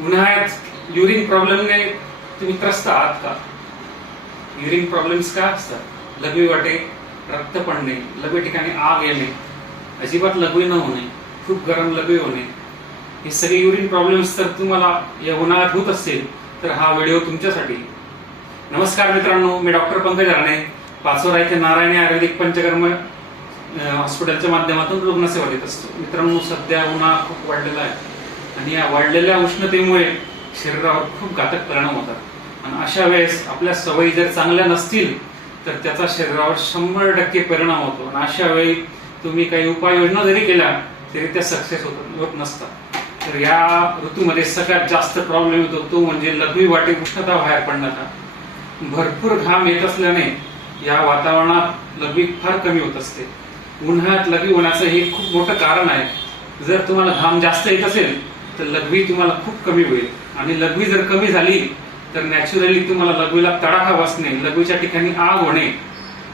उन्हाळ्यात युरिन प्रॉब्लेमने तुम्ही त्रस्त आहात का? युरिन प्रॉब्लेम्स काय असतात? लघवी वाटे, रक्त पडणे, लघवी ठिकाणी आग येणे, अजिबात लघवी न होणे, खूप गरम लघवी होणे, हे सगळे युरिन प्रॉब्लेम्स तर तुम्हाला या उन्हाळ्यात होत असतील तर हा व्हिडिओ तुमच्यासाठी. नमस्कार मित्रांनो, मी डॉक्टर पंकज राणे, पाचोरा येथे नारायणी आयुर्वेदिक पंचकर्म हॉस्पिटलच्या माध्यमातून रुग्णसेवा देत असतो. मित्रांनो, सध्या उन्हाळा खूप वाढलेला आहे आणि या वाढलेल्या उष्णतेमुळे शरीरावर खूप घातक परिणाम होतात आणि अशा वेळेस आपल्या सवयी जर चांगल्या नसतील तर त्याचा शरीरावर 100% परिणाम होतो आणि अशा वेळी तुम्ही काही उपाययोजना जरी केल्या तरी त्या सक्सेस होत नसतात. तर या ऋतूमध्ये सगळ्यात जास्त प्रॉब्लेम येतो तो म्हणजे लघवी वाटे उष्णता बाहेर पडण्याचा. भरपूर घाम येत असल्याने या वातावरणात लघवी फार कमी होत असते. उन्हाळ्यात लघवी होण्याचं हे खूप मोठं कारण आहे. जर तुम्हाला घाम जास्त येत असेल तर लघवी तुम्हाला खूप कमी होईल आणि लघवी जर कमी झाली तर नॅचरली तुम्हाला लघवीला तडाखा बसणे, लघवीच्या ठिकाणी आग होणे,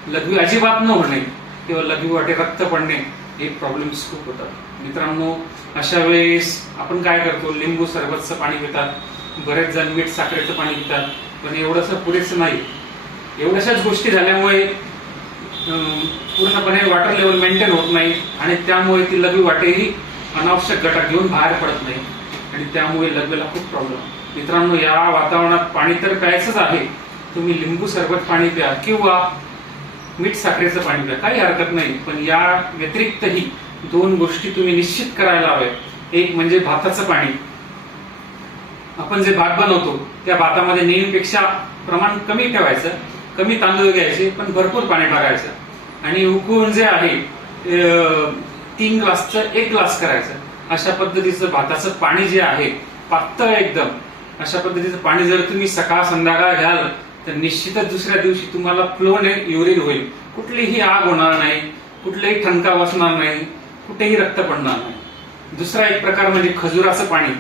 लघवी अजिबात न होणे किंवा लघवी वाटे रक्त पडणे हे प्रॉब्लेम्स खूप होतात. मित्रांनो, अशा वेळेस आपण काय करतो? लिंबू सरबतचं पाणी पितात, बरेच जण मीठ साखरेचं पाणी पितात, पण एवढंसं पुरेसं नाही. एवढ्याशाच गोष्टी झाल्यामुळे पूर्णपणे वॉटर लेवल मेंटेन होत नाही आणि त्यामुळे ती लघवी वाटेही अनावश्यक घटक घेऊन बाहेर पडत नाही आणि त्यामुळे लघवीला खूप प्रॉब्लेम. मित्रांनो, या वातावरणात पाणी तर प्यायचंच आहे. तुम्ही लिंबू सरबत पाणी प्या किंवा मीठ साखरेचं पाणी प्या, काही हरकत नाही. पण या व्यतिरिक्तही 2 गोष्टी तुम्ही निश्चित करायला हव्या. एक म्हणजे भाताचं पाणी. आपण जे भात बनवतो त्या भातामध्ये नेहमीपेक्षा प्रमाण कमी ठेवायचं, कमी तांदूळ घ्यायचे पण भरपूर पाणी टाकायचं आणि उकळून जे आहे 3 ग्लासचं 1 ग्लास करायचं. अशा पद्धतीचं भाताचं पाणी जे आहे पातळ एकदम, अशा पद्धतीचं पाणी जर तुम्ही सकाळ संध्याकाळ घ्याल तर निश्चितच दुसऱ्या दिवशी तुम्हाला फ्लोने युरिन होईल. कुठलीही आग होणार नाही, कुठलाही ठणका बसणार नाही, कुठेही रक्त पडणार नाही. दुसरा एक प्रकार म्हणजे खजुराचं पाणी.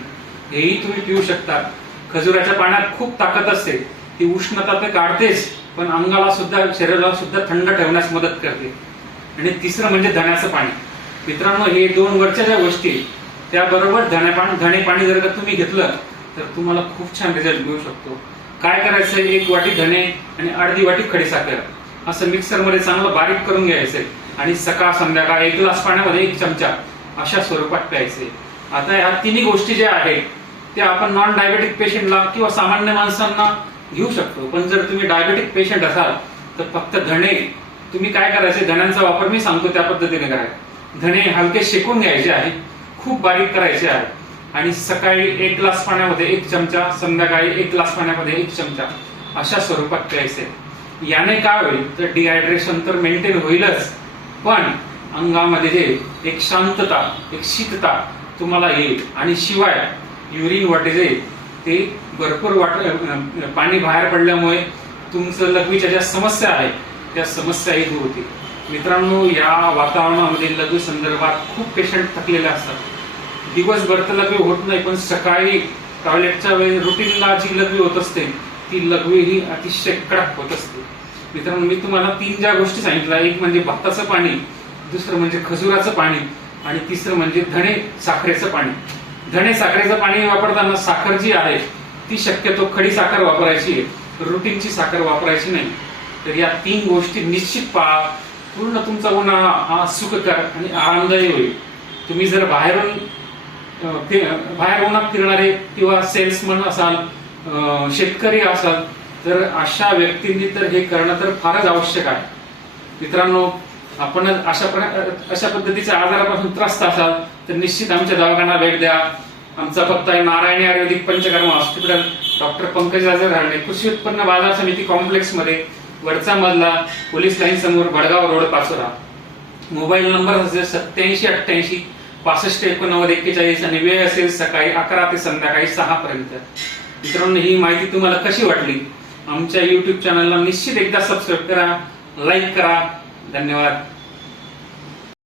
हेही तुम्ही पिऊ शकता. खजुराच्या पाण्यात खूप ताकद असते. ती उष्णता तर काढतेच पण अंगाला सुद्धा, शरीराला सुद्धा थंड ठेवण्यास मदत करते. आणि तिसरं म्हणजे धण्याचं पाणी. मित्रांनो, हे 2 वरच्या ज्या गोष्टी त्याबरोबर धणे पाणी जर का तुम्ही घेतलं तर तुम्हाला खूप छान रिझल्ट मिळू शकतो. काय करायचं? 1 वाटी धणे आणि अर्धी वाटी खडीसाखर असं मिक्सरमध्ये चांगलं बारीक करून घ्यायचंय आणि सकाळ संध्याकाळ 1 ग्लास पाण्यामध्ये 1 चमचा अशा स्वरूपात प्यायचे. आता ह्या 3 गोष्टी ज्या आहेत त्या आपण नॉन डायबेटिक पेशंटला किंवा सामान्य माणसांना घेऊ शकतो. पण जर तुम्ही डायबेटिक पेशंट असाल तर फक्त धणे, तुम्ही काय करायचे? धण्यांचा वापर मी सांगतो त्या पद्धतीने करायचा. धणे हलके शेकून घ्यायचे आहे, खूप बारीक करायचे आहे आणि सकाळी 1 ग्लास पाण्यामध्ये 1 चमचा, संध्याकाळी 1 ग्लास पाण्यामध्ये 1 चमचा अशा स्वरूपात प्यायचे. याने काय होईल तर डिहायड्रेशन तर मेंटेन होईलच पण अंगामध्ये जे एक शांतता, एक शीतता तुम्हाला येईल आणि शिवाय युरिन वाटे जे ते भरपूर पाणी बाहेर पडल्यामुळे तुमचं लघवीच्या ज्या समस्या आहेत त्या समस्याही दूर होतील. मित्रांनो, या वातावरणामध्ये लघवी संदर्भात खूप पेशंट थकलेले असतात. दिवसभर तर लघवी होत नाही पण सकाळी टॉयलेटच्या वेळी रुटीनला जी लघवी होत असते ती लघवी ही अतिशय कडक होत असते. मित्रांनो, मी तुम्हाला 3 ज्या गोष्टी सांगितल्या, एक म्हणजे भाताचं पाणी, दुसरं म्हणजे खजुराचं पाणी आणि तिसरं म्हणजे धणे साखरेचं पाणी. धणे साखरेचं पाणी वापरताना साखर जी आहे ती शक्यतो खडी साखर वापरायची आहे, रुटीनची साखर वापरायची नाही. तर या 3 गोष्टी निश्चित पाळा. पूर्ण तुमचा उन्हाळा हा सुखकर आणि आनंददायी होईल. तुम्ही जर बाहेर उन्हात फिरणारे किंवा सेल्समन असाल, शेतकरी असाल तर अशा व्यक्तींनी तर हे करणं तर फारच आवश्यक आहे. मित्रांनो, आपण अशा पद्धतीच्या आजारापासून त्रस्त असाल तर निश्चित आमच्या दवाखान्याला भेट द्या. आमचा पत्ता आहे नारायणी आयुर्वेदिक पंचकर्म हॉस्पिटल, डॉक्टर पंकज राणे, कृषी उत्पन्न बाजार समिती कॉम्प्लेक्स मध्ये, वरचा मजला, पोलीस लाईन समोर, Bhadgaon road, Pachora. Mobile number असेल 8788 65 89 41 आणि वेळ असेल सकाळी 11 ते संध्याकाळी 6 पर्यंत. मित्रांनो, ही माहिती तुम्हाला कशी वाटली? आमच्या YouTube चॅनलला निश्चित एकदा सबस्क्राईब करा, लाईक करा. धन्यवाद.